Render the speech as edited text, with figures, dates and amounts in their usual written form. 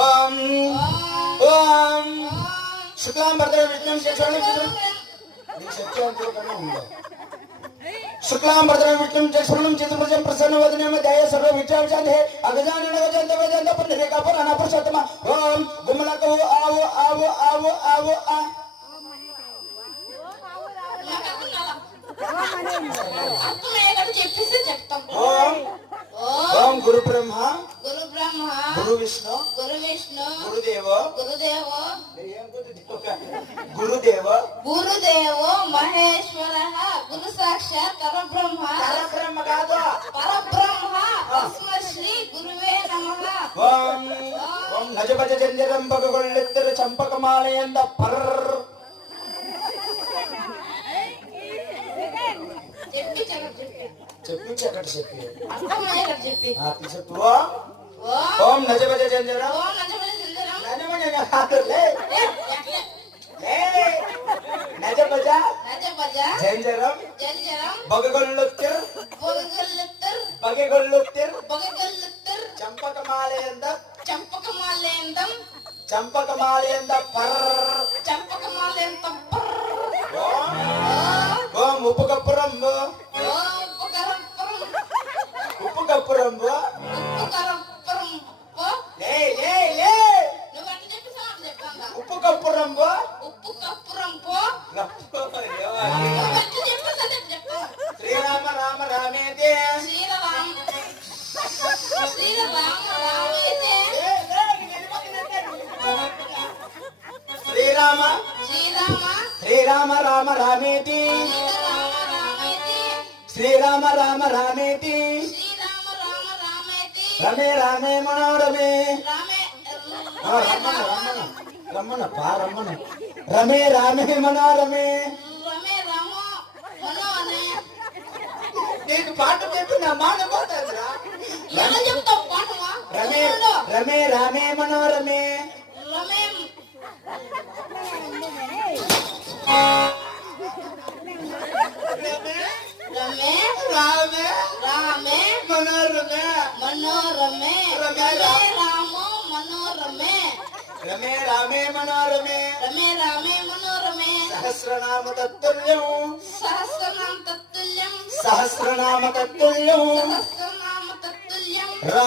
ఓం ఓం శుక్లాంబరధరం విష్ణుం శశివర్ణం శుక్లాంబరధరం విష్ణుం శశివర్ణం చతుర్భుజం ప్రసన్నవదనం ధ్యాయ సర్వ విద్యావిశాంతే అగజానన గజంత వేదాంత పుండరీకా పురాణ పురుషోత్తమ ఓం గుమ్మలకు ఆవు ఆవు ఆవు ఆవు ఆ ఓం గురు బ్రహ్మ గురు విష్ణు గురుదేవో మహేశ్వర గురు సాక్షాత్ పరబ్రహ్మ కాదు పరబ్రహ్మ తస్మై శ్రీ గురువే నమః. ఓం ఓం నజభజ జంజరం బగగొల్లెత్తరు చంపకమాలయంద పర్ర చెప్పి ఓం నజభజ జంజరం నజభజ జంజరం బగగొల్లెత్తరు చంపకమాలయంద పర్ర ఓం ఉప్పుకప్పురం శ్రీరామ రామ రామేతి శ్రీరామ శ్రీరామ రామ రామేతి శ్రీరామ రామ రామేతి రమే రామే మనోరమే రమ్మన రమే రామే మనోరమే నీకు పాట చెప్పి నా మాట పోతుందిరా. రమే రమే రామే మనోరమే రమే రామే మనోరమే సహస్రనామ తత్తుల్యం